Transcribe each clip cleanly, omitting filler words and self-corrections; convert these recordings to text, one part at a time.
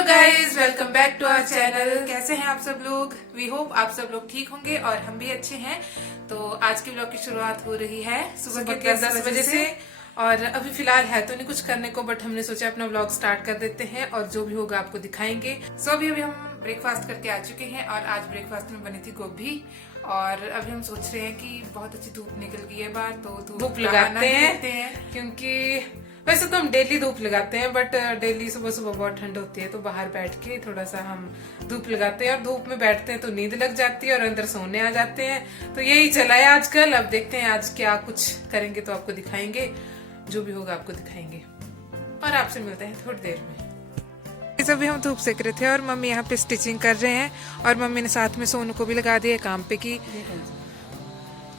Hello guys, welcome back to our channel. कैसे हैं आप सब लोग? वी होप आप सब लोग ठीक होंगे और हम भी अच्छे हैं। तो आज के ब्लॉग की शुरुआत हो रही है सुबह के 10 बजे से। और अभी फिलहाल है तो नहीं कुछ करने को, बट हमने सोचा अपना ब्लॉग स्टार्ट कर देते हैं और जो भी होगा आपको दिखाएंगे। सो अभी हम ब्रेकफास्ट करके आ चुके हैं और आज ब्रेकफास्ट में बनी थी गोभी। और अभी हम सोच रहे हैं कि बहुत अच्छी धूप निकल गई है बाहर, तो धूप लगाते हैं क्योंकि वैसे तो हम डेली धूप लगाते हैं, बट डेली सुबह सुबह बहुत ठंड होती है तो बाहर बैठ के थोड़ा सा हम धूप लगाते हैं। और धूप में बैठते हैं तो नींद लग जाती है और अंदर सोने आ जाते हैं। तो यही चला है आजकल। अब देखते हैं आज क्या कुछ करेंगे तो आपको दिखाएंगे, जो भी होगा आपको दिखाएंगे। और आपसे मिलते हैं थोड़ी देर में। अभी हम धूप सेक रहे थे और मम्मी यहाँ पे स्टिचिंग कर रहे हैं और मम्मी ने साथ में सोनू को भी लगा दिया काम पे कि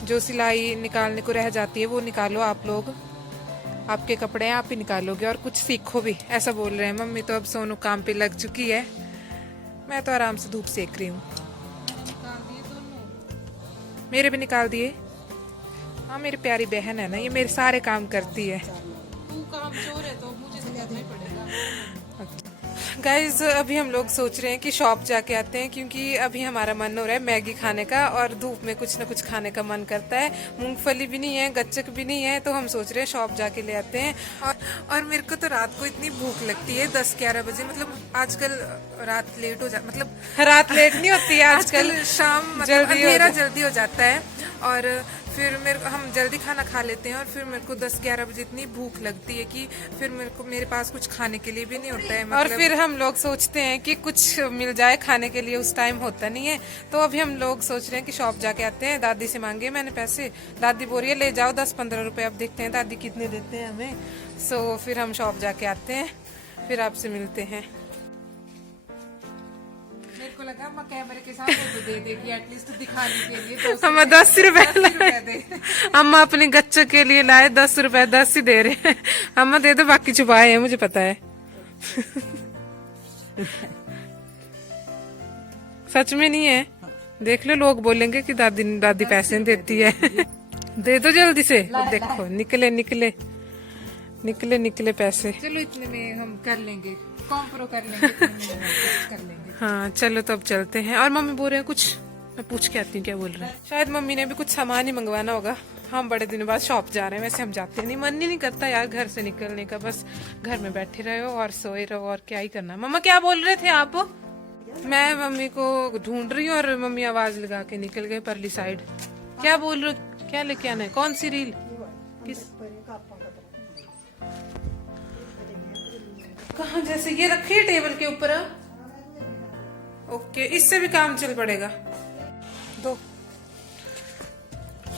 जो सिलाई निकालने को रह जाती है वो निकालो आप लोग, आपके कपड़े आप ही निकालोगे और कुछ सीखो भी, ऐसा बोल रहे हैं मम्मी। तो अब सोनू काम पे लग चुकी है, मैं तो आराम से धूप सेक रही हूँ। मेरे भी निकाल दिए। हाँ, मेरी प्यारी बहन है ना, ये मेरे सारे काम करती है। तू काम चोर है तो मुझे तो करना ही पड़ेगा। गाइज, अभी हम लोग सोच रहे हैं कि शॉप जाके आते हैं क्योंकि अभी हमारा मन हो रहा है मैगी खाने का और धूप में कुछ न कुछ खाने का मन करता है। मूंगफली भी नहीं है, गच्चक भी नहीं है, तो हम सोच रहे हैं शॉप जाके ले आते हैं। और मेरे को तो रात को इतनी भूख लगती है 10-11 बजे। मतलब आजकल रात लेट हो जा, मतलब रात लेट नहीं होती है आजकल, शाम मतलब अंधेरा जल्दी हो जाता है और फिर हम जल्दी खाना खा लेते हैं और फिर मेरे को 10-11 बजे इतनी भूख लगती है कि फिर मेरे पास कुछ खाने के लिए भी नहीं होता है। और फिर हम लोग सोचते हैं कि कुछ मिल जाए खाने के लिए, उस टाइम होता नहीं है। तो अभी हम लोग सोच रहे हैं कि शॉप जाके आते हैं। दादी से मांगे मैंने पैसे, दादी बोल रही है ले जाओ 10-15 रुपए। अब देखते हैं दादी कितने देते हैं हमें। सो फिर हम शॉप जाके आते हैं, फिर आपसे मिलते हैं। मेरे को लगा अम्मा कैमरे के साथ तो दे देगी एटलीस्ट दिखाने के लिए। हम 10 रुपए दे। अम्मा अपनी गच्चों के लिए लाए 10 रुपए, 10 ही दे रहे हैं। अम्मा दे दो, बाकी छुपाए हैं, मुझे पता है। सच में नहीं है, देख लो लोग बोलेंगे कि दादी पैसे नहीं देती है। दे दो जल्दी से। देखो निकले निकले निकले निकले पैसे। चलो इतने में हम कर लेंगे, कॉम्प्रो कर लेंगे, कर लेंगे। हाँ चलो तो अब चलते हैं। और मम्मी बोल रहे हैं कुछ, मैं पूछ के आती हूँ क्या बोल रहे हैं। शायद मम्मी ने भी कुछ सामान ही मंगवाना होगा। हम बड़े दिनों बाद शॉप जा रहे हैं। वैसे हम जाते नहीं, मन ही नहीं करता यार घर से निकलने का। बस घर में बैठे रहो और सोए रहो और क्या ही करना। मम्मा क्या बोल रहे थे आप? मैं मम्मी को ढूंढ रही हूँ और मम्मी आवाज लगा के निकल गए परली साइड। क्या बोल रहे हो? क्या लेके आना है? कौन सी रील? किस कहाँ? जैसे ये रखी है टेबल के ऊपर। ओके, इससे भी काम चल पड़ेगा। दो।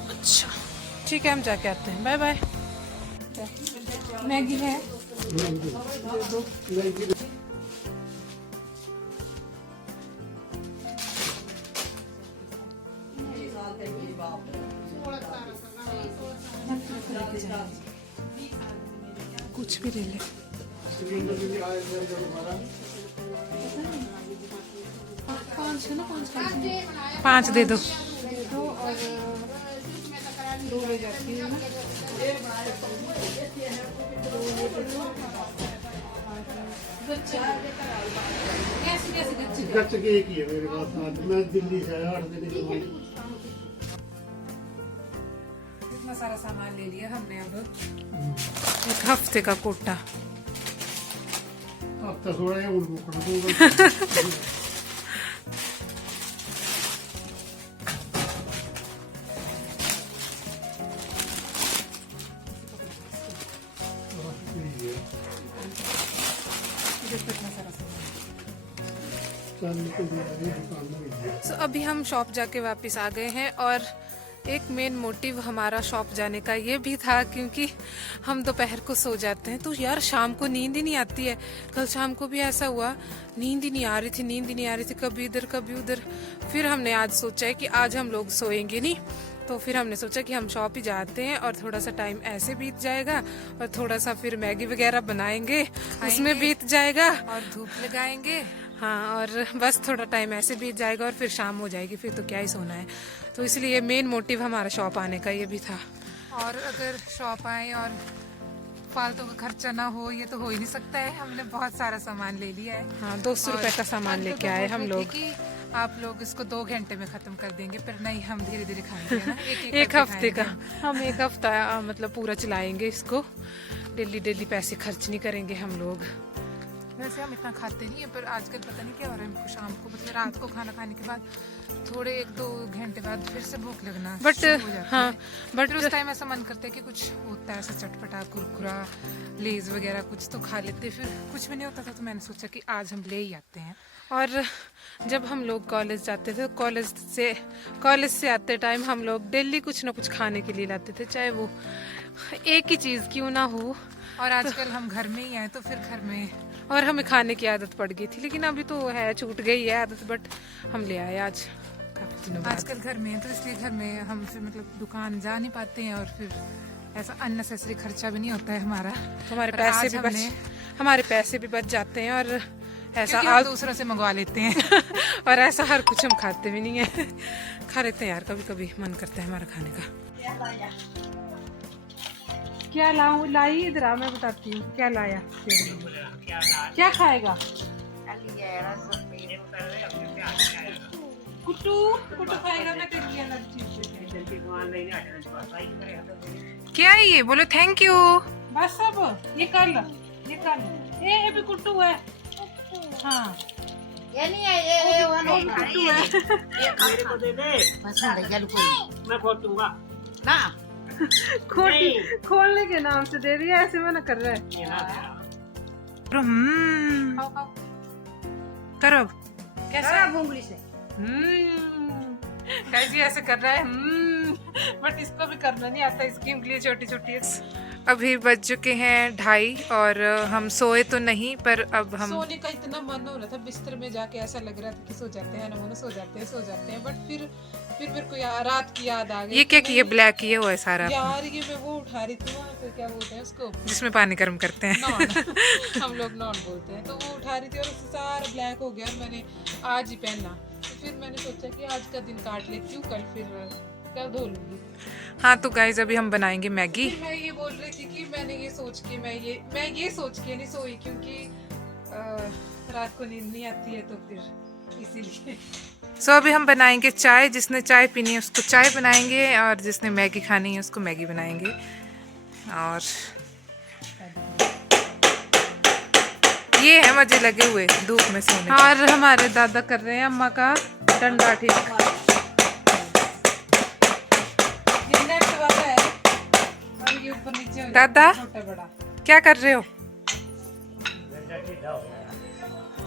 अच्छा ठीक है, हम जाके आते हैं। Bye bye. मैगी है? दो। कुछ भी ले ले। 5 दे दो। और 2 ले जाती हूँ। गच्चक एक ही है मेरे पास। मैं दिल्ली से आया 8 दिन के बाद। इतना सारा सामान ले लिया हमने। अब 1 हफ्ते का कोटा। अब तो थोड़ा है उनको कर दूंगा। So, अभी हम शॉप जाके वापस आ गए हैं और एक मेन मोटिव हमारा शॉप जाने का ये भी था क्योंकि हम दोपहर को सो जाते हैं तो यार शाम को नींद ही नहीं आती है। कल शाम को भी ऐसा हुआ, नींद ही नहीं आ रही थी, नींद ही नहीं आ रही थी, कभी इधर कभी उधर। फिर हमने आज सोचा है कि आज हम लोग सोएंगे नहीं, तो फिर हमने सोचा कि हम शॉप ही जाते हैं और थोड़ा सा टाइम ऐसे बीत जाएगा और थोड़ा सा फिर मैगी वगैरह बनाएंगे, उसमें बीत जाएगा और धूप लगाएंगे। हाँ, और बस थोड़ा टाइम ऐसे बीत जाएगा और फिर शाम हो जाएगी, फिर तो क्या ही सोना है। तो इसलिए मेन मोटिव हमारा शॉप आने का ये भी था। और अगर शॉप आए और फालतू का खर्चा ना हो, ये तो हो ही नहीं सकता है। हमने बहुत सारा सामान ले लिया है। हाँ, 200 रुपए का सामान अंकल लेके तो आए बोल हम रहे थे लोग। कि आप लोग इसको 2 घंटे में खत्म कर देंगे, पर नहीं, हम धीरे धीरे खाएंगे ना, एक एक हफ्ते का हम एक हफ्ता मतलब पूरा चलाएंगे इसको। डेली डेली पैसे खर्च नहीं करेंगे हम लोग। वैसे हम इतना खाते नहीं है, पर आजकल पता नहीं क्या हो रहा है हमको, शाम को मतलब रात को खाना खाने के बाद थोड़े 1-2 घंटे बाद फिर से भूख लगना बट शुरू हो जाती हाँ, है। बट फिर उस टाइम ऐसा मन करता है कि कुछ होता है ऐसा चटपटा, कुरकुरा, लेज वगैरह कुछ तो खा लेते। फिर कुछ भी नहीं होता था, तो मैंने सोचा कि आज हम ले ही आते हैं। और जब हम लोग कॉलेज जाते थे, कॉलेज से आते टाइम हम लोग डेली कुछ ना कुछ खाने के लिए लाते थे, चाहे वो एक ही चीज़ क्यों ना हो। और आजकल हम घर में ही आए, तो फिर घर में और हमें खाने की आदत पड़ गई थी, लेकिन अभी तो है, छूट गई है आदत, बट हम ले आए आज काफी दिनों बाद। आजकल घर में है, तो इसलिए घर में हम फिर मतलब दुकान जा नहीं पाते हैं, और फिर ऐसा अननेसेसरी खर्चा भी नहीं होता है हमारा। हमारे पर पैसे आज भी हमारे पैसे भी बच जाते हैं, और ऐसा क्योंकि हम दूसरों से मंगवा लेते हैं। और ऐसा हर कुछ हम खाते भी नहीं है। खा लेते हैं यार, कभी कभी मन करता है हमारा खाने का। क्या लाऊं? लाई इधर आ, मैं बताती हूँ क्या लाया। क्या खाएगा कुट्टू? कुट्टू खाएगा, मैं तेरे लिए अलग चीज। क्या है ये? बोलो थैंक यू। बस अब ये कर लो, ये कर लो। ये भी कुट्टू है। हाँ, ये नहीं है, ये वो नहीं कुट्टू है। मेरे को दे दे, बस आ गया कोई मैं खोल दूंगा। ना खोलने के नाम से दे दिया, ऐसे मना कर रहा है। ये ना खाओ खाओ, करो अब। कैसा भूंगली से कैसी ऐसे कर रहा है, बट इसको भी करना नहीं आता, इसकी उंगली छोटी छोटी है। अभी बज चुके हैं 2:30 और हम सोए तो नहीं, पर अब हम सोने का इतना मन हो रहा था, बिस्तर में जाके ऐसा लग रहा था कि सो जाते हैं, ना सो जाते हैं, बट फिर मेरे को रात की याद आ गई। ये क्या किए, ब्लैक किए हुआ है सारा यार, ये मैं वो उठा रही थी वहाँ पे, क्या बोलते हैं उसको, जिसमें पानी गर्म करते हैं। नॉन हम लोग नॉन बोलते हैं, तो वो उठा रही थी और उससे सारा ब्लैक हो गया, और मैंने आज ही पहना। तो फिर मैंने सोचा कि आज का दिन काट लेती हूँ, कल फिर कल धो लूंगी। हाँ, तो गाइस अभी हम बनाएंगे मैगी। फिर मैं ये बोल रही थी कि मैंने ये सोच के मैं ये सोच के नहीं सोई, क्योंकि रात को नींद नहीं आती है, तो फिर इसीलिए। सो अभी हम बनाएंगे चाय। जिसने चाय पीनी है उसको चाय बनाएंगे, और जिसने मैगी खानी है उसको मैगी बनाएंगे। और ये है मजे लगे हुए धूप में सोने। और हमारे दादा कर रहे हैं अम्मा का डंडा ठीक। ये नेट वाला है, और ये ऊपर नीचे हो दादा? जाता है, छोटा बड़ा। क्या कर रहे हो?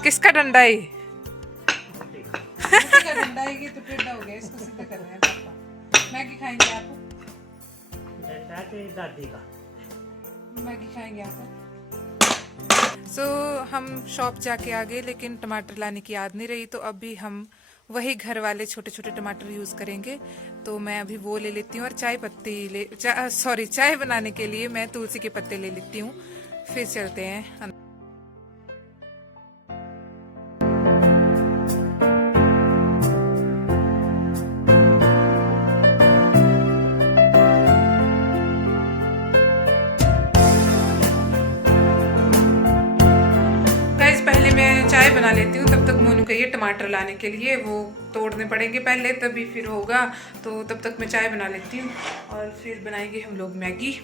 किसका डंडा है? किसी का डंडा है, ये तो टेढ़ा हो गया, इसको सीधा कर रहे हैं पापा। मैगी खाएंगे आप? दादी का मैगी खाएंगे आप? सो हम शॉप जाके आ गए, लेकिन टमाटर लाने की याद नहीं रही, तो अभी हम वही घर वाले छोटे छोटे टमाटर यूज करेंगे। तो मैं अभी वो ले लेती हूँ, और चाय बनाने के लिए मैं तुलसी के पत्ते ले लेती हूँ। फिर चलते हैं। पहले मैं चाय बना लेती हूँ, तब तक मोनू कहिए टमाटर लाने के लिए, वो तोड़ने पड़ेंगे पहले, तभी फिर होगा। तो तब तक मैं चाय बना लेती हूँ, और फिर बनाएंगे हम लोग Maggi.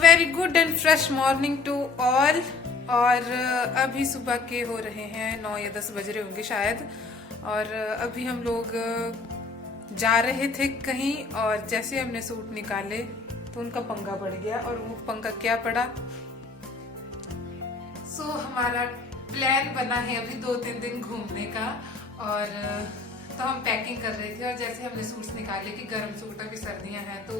Very good and fresh morning to all. और अभी सुबह के हो रहे हैं 9 या 10 बज रहे होंगे शायद, और अभी हम लोग जा रहे थे कहीं, और जैसे हमने सूट निकाले तो उनका पंखा पड़ गया। और वो पंखा क्या पड़ा, सो हमारा प्लान बना है अभी 2-3 दिन घूमने का। और तो हम पैकिंग कर रहे थे, और जैसे हमने सूट्स निकाले कि गर्म सूट, अभी सर्दियां हैं तो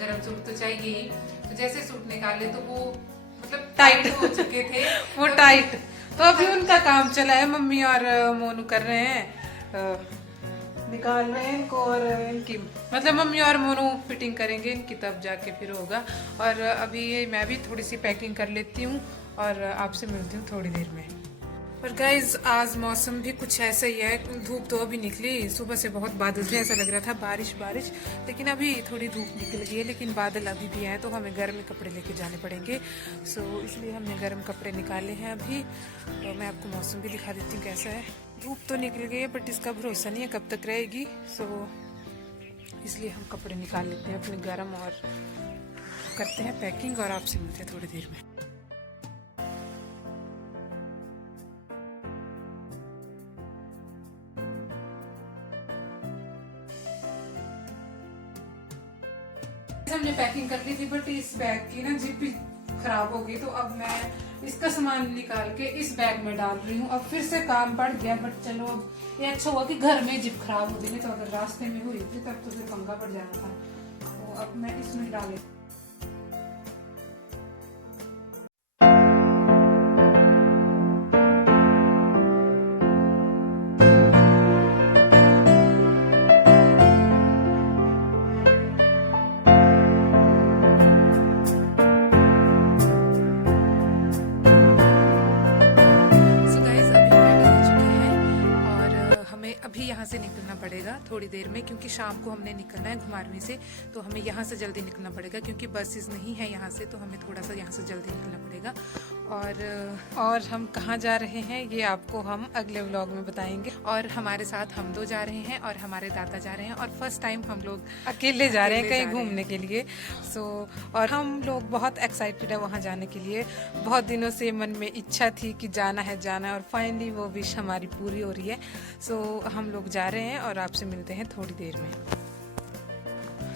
गर्म सूट तो चाहिए ही, तो जैसे सूट निकाले तो वो मतलब टाइट हो चुके थे। वो टाइट, तो अभी उनका काम चला है, मम्मी और मोनू कर रहे हैं निकाल रहे हैं इनको और इनकी मतलब मम्मी और मोनू फिटिंग करेंगे इनकी, तब जाके फिर होगा। और अभी मैं भी थोड़ी सी पैकिंग कर लेती हूँ और आपसे मिलती हूँ थोड़ी देर में। पर गाइज आज मौसम भी कुछ ऐसा ही है, धूप तो अभी निकली, सुबह से बहुत बादल थे, ऐसा लग रहा था बारिश बारिश, लेकिन अभी थोड़ी धूप निकल गई है, लेकिन बादल अभी भी हैं तो हमें गर्म कपड़े लेके जाने पड़ेंगे। सो इसलिए हमने गर्म कपड़े निकाले हैं अभी। और मैं आपको मौसम भी दिखा देती हूँ कैसा है। धूप तो निकल गई है बट इसका भरोसा नहीं है कब तक रहेगी। सो इसलिए हम कपड़े निकाल लेते हैं अपने गर्म और करते हैं पैकिंग और आपसे मिलते हैं थोड़ी देर में। हमने पैकिंग कर ली थी बट इस बैग की ना जिप भी खराब हो गई, तो अब मैं इसका सामान निकाल के इस बैग में डाल रही हूँ। अब फिर से काम बढ़ गया बट चलो अब ये अच्छा हुआ कि घर में जिप खराब हो गई, तो अगर रास्ते में हुई थी तब तो फिर पंगा पड़ जाना था। तो अब मैं इसमें डाले यहाँ से निकलना पड़ेगा थोड़ी देर में, क्योंकि शाम को हमने निकलना है घुमारवीं से, तो हमें यहाँ से जल्दी निकलना पड़ेगा क्योंकि बसेस नहीं है यहाँ से, तो हमें थोड़ा सा यहाँ से जल्दी निकलना पड़ेगा। और हम कहाँ जा रहे हैं ये आपको हम अगले व्लॉग में बताएंगे। और हमारे साथ हम दो जा रहे हैं और हमारे दादा जा रहे हैं, और फर्स्ट टाइम हम लोग अकेले जा रहे हैं कहीं घूमने के लिए। और हम लोग बहुत एक्साइटेड है वहाँ जाने के लिए। बहुत दिनों से मन में इच्छा थी कि जाना है और फाइनली वो विश हमारी पूरी हो रही है। हम लोग जा रहे हैं और आपसे मिलते हैं थोड़ी देर में।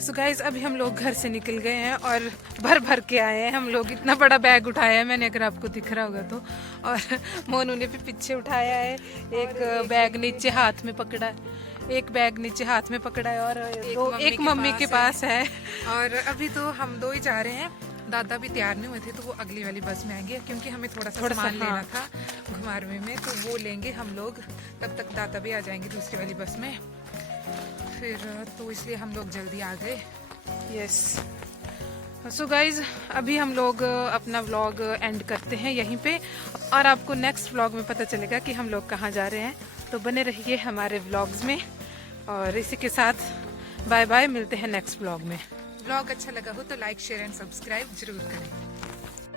सो गाइज अभी हम लोग घर से निकल गए हैं और भर भर के आए हैं हम लोग। इतना बड़ा बैग उठाया है मैंने, अगर आपको दिख रहा होगा तो। और मोनू ने भी पीछे उठाया है, एक बैग नीचे हाथ में पकड़ा, एक बैग नीचे हाथ में पकड़ा है और एक मम्मी के पास है। और अभी तो हम दो ही जा रहे हैं, दादा भी तैयार नहीं हुए थे तो वो अगली वाली बस में आएंगे, क्योंकि हमें थोड़ा सा सामान लेना था घुमारवीं में, तो वो लेंगे हम लोग। तब तक दादा भी आ जाएंगे दूसरी वाली बस में फिर, तो इसलिए हम लोग जल्दी आ गए। यस सो गाइज अभी हम लोग अपना व्लॉग एंड करते हैं यहीं पे, और आपको नेक्स्ट व्लॉग में पता चलेगा कि हम लोग कहाँ जा रहे हैं। तो बने रहिए हमारे व्लॉग्स में, और इसी के साथ बाय बाय, मिलते हैं नेक्स्ट व्लॉग में। व्लॉग अच्छा लगा हो तो लाइक शेयर एंड सब्सक्राइब जरूर करें।